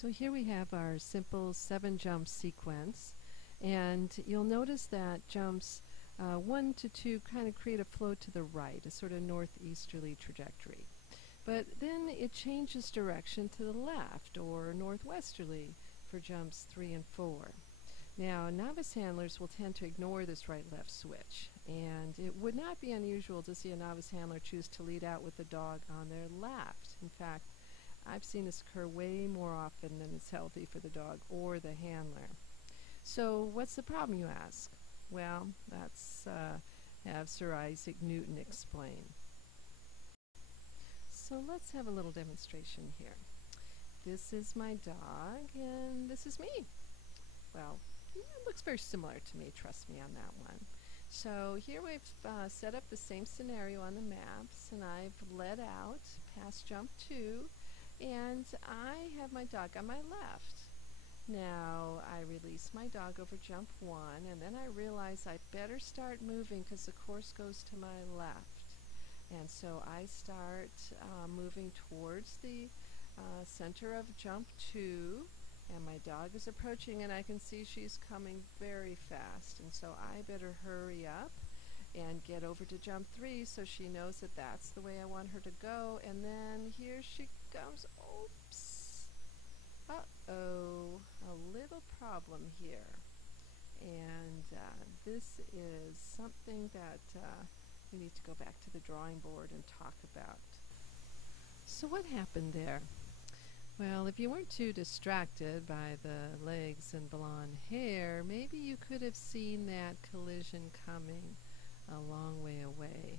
So here we have our simple 7 jump sequence, and you'll notice that jumps 1 to 2 kind of create a flow to the right, a sort of northeasterly trajectory. But then it changes direction to the left or northwesterly for jumps 3 and 4. Now, novice handlers will tend to ignore this right-left switch, and it would not be unusual to see a novice handler choose to lead out with the dog on their left. In fact, I've seen this occur way more often than is healthy for the dog or the handler. So what's the problem, you ask? Well, that's have Sir Isaac Newton explain. So let's have a little demonstration here. This is my dog, and this is me. Well, it looks very similar to me, trust me on that one. So here we've set up the same scenario on the maps, and I've led out past jump 2, and I have my dog on my left. Now I release my dog over jump 1, and then I realize I better start moving because the course goes to my left. And so I start moving towards the center of jump 2, and my dog is approaching, and I can see she's coming very fast, and so I better hurry up and get over to jump 3 so she knows that that's the way I want her to go. And then here she comes. Oops. Uh-oh. A little problem here. And this is something that we need to go back to the drawing board and talk about. So what happened there? Well, if you weren't too distracted by the legs and blonde hair, maybe you could have seen that collision coming a long way away.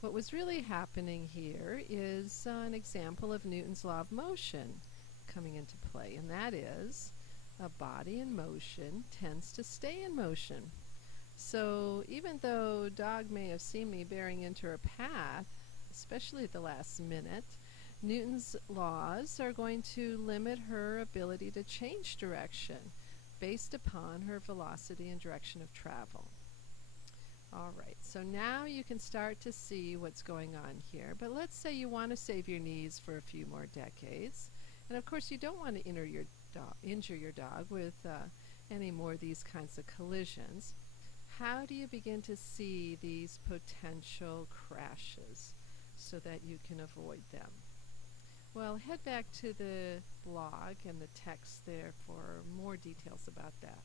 What was really happening here is an example of Newton's law of motion coming into play, and that is a body in motion tends to stay in motion. So even though dog may have seen me bearing into her path, especially at the last minute, Newton's laws are going to limit her ability to change direction based upon her velocity and direction of travel. All right, so now you can start to see what's going on here. But let's say you want to save your knees for a few more decades. And of course, you don't want to injure your dog with any more of these kinds of collisions. How do you begin to see these potential crashes so that you can avoid them? Well, head back to the blog and the text there for more details about that.